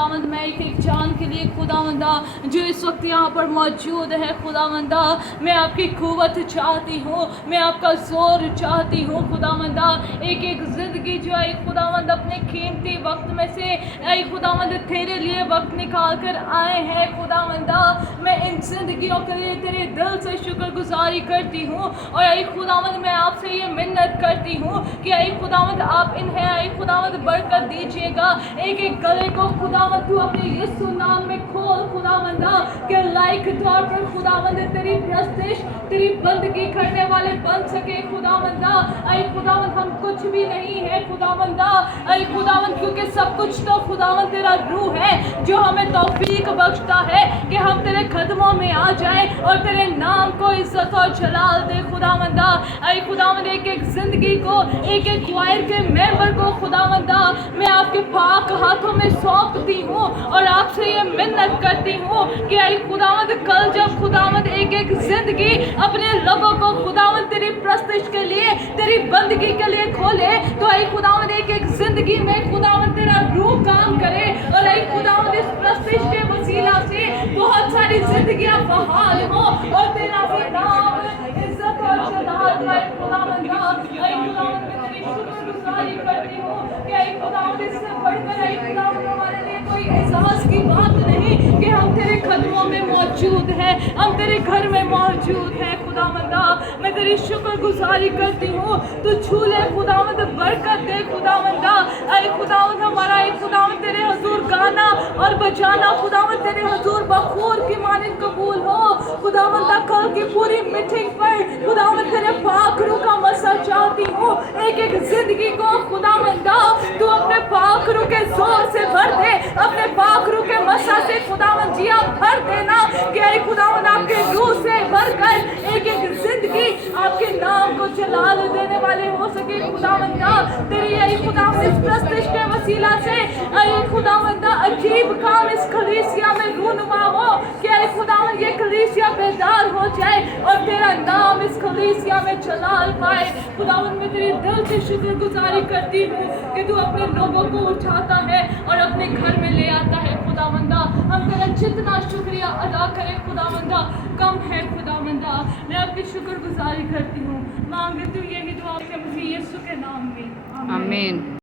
खुदावंद मैं एक जान के लिए खुदावंदा जो इस वक्त यहाँ पर मौजूद है खुदावंदा, मैं आपकी कुव्वत चाहती हूँ, मैं आपका जोर चाहती हूँ खुदावंदा। एक ज़िंदगी जो है खुदावंद अपने कीमती वक्त में से ऐ खुदावंद तेरे लिए वक्त निकाल कर आए हैं खुदावंदा। मैं इन जिंदगियों के लिए तेरे दिल से शुक्रगुजारी करती हूँ और ऐ खुदावंद मैं आपसे ये मिन्नत करती हूँ कि ऐ खुदावंद आप इन्हें ऐ खुदावंद बरकत दीजिएगा। एक गले को खुदावंद तू अपने यीशु नाम में खोल खुदावंदा के लायक तौर पर खुदावंद तेरी प्रस्तिश तेरी बंदगी करने वाले बन सके खुदावंदा। ऐ खुदावंद हम कुछ भी नहीं है खुदावंदा, ऐ खुदावंद क्योंकि सब कुछ तो खुदावंद तेरा रूह है जो हमें तौफीक बख्शता है कि हम तेरे कदमों में आ जाएं और तेरे नाम को इज्जत और जलाल दे खुदावंदा। ऐ खुदावंद एक जिंदगी को एक क्वायर के मेंबर को खुदावंदा मैं आपके पाक हाथों में सौंपती हूँ और आपसे ये मिन्नत करती हूँ कि ऐ खुदावंद कल जब खुदावंद एक जिंदगी अपने लोगों को खुदावंद तेरी प्रस्तिश के लिए तेरी बंदगी के लिए खोले तो ऐ खुदावंद एक जिंदगी में खुदावंद तेरा रूह काम करे और ऐ खुदावंद इस प्रस्तिश के वसीला से बहुत सारी जिंदगियां बहाल हो और तेरा भी नाम इज्जत और जलाल पाए खुदावंद। ऐ खुदावंद मैं तेरी शुक्रगुजारी करती हूँ कि ऐ खुदावंद इससे बढ़कर ऐ खुदावंद हमारे लिए कोई एहसास की बात नहीं कि हम तेरे कदमों में मौजूद हैं, हम तेरे घर में मौजूद हैं खुदावंदा। मैं तेरी शुक्रगुजारी करती हूँ तू छूले खुदावंद बरकत दे खुदावंदा। ऐ खुदावंद हमारा एक खुदावंद तेरे हुजूर गाना और बजाना खुदावंद तेरे हुजूर बखूर की मानिंद कबूल हो खुदावंदा। कल की पूरी मीटिंग पर खुदावंद तेरे पाक रूह का मसा चाहती हूँ एक जिंदगी को खुदावंदा तू अपने पाक रूह के जोर से भर दे, अपने पाक रूह के मसा से खुदावंद जिया भर देना कि ऐ खुदावंद आपके रूह से भरकर एक जिंदगी आपके नाम को जलाल देने वाले हो सके खुदावंदा। तेरी ऐ खुदावंद इस प्रस्तिश के वसीला से ऐ खुदावंदा अजीब काम इस कलीसिया में रूनुमा हो कि ऐ खुदावंद ये कलीसिया बेदार हो जाए और तेरा नाम इस कलीसिया में जलाल पाए खुदावंद। मैं तेरे दिल से शुक्रगुजारी करती हूँ कि तू अपने लोगों को उठाता है और अपने घर में ले आता है खुदावंदा। हम तेरा जितना शुक्रिया अदा करें खुदावंदा कम है खुदावंदा। मैं आपकी शुक्रगुजारी करती हूँ, मांगती हूँ यही दुआ के मसीह यीशु के नाम में, आमीन।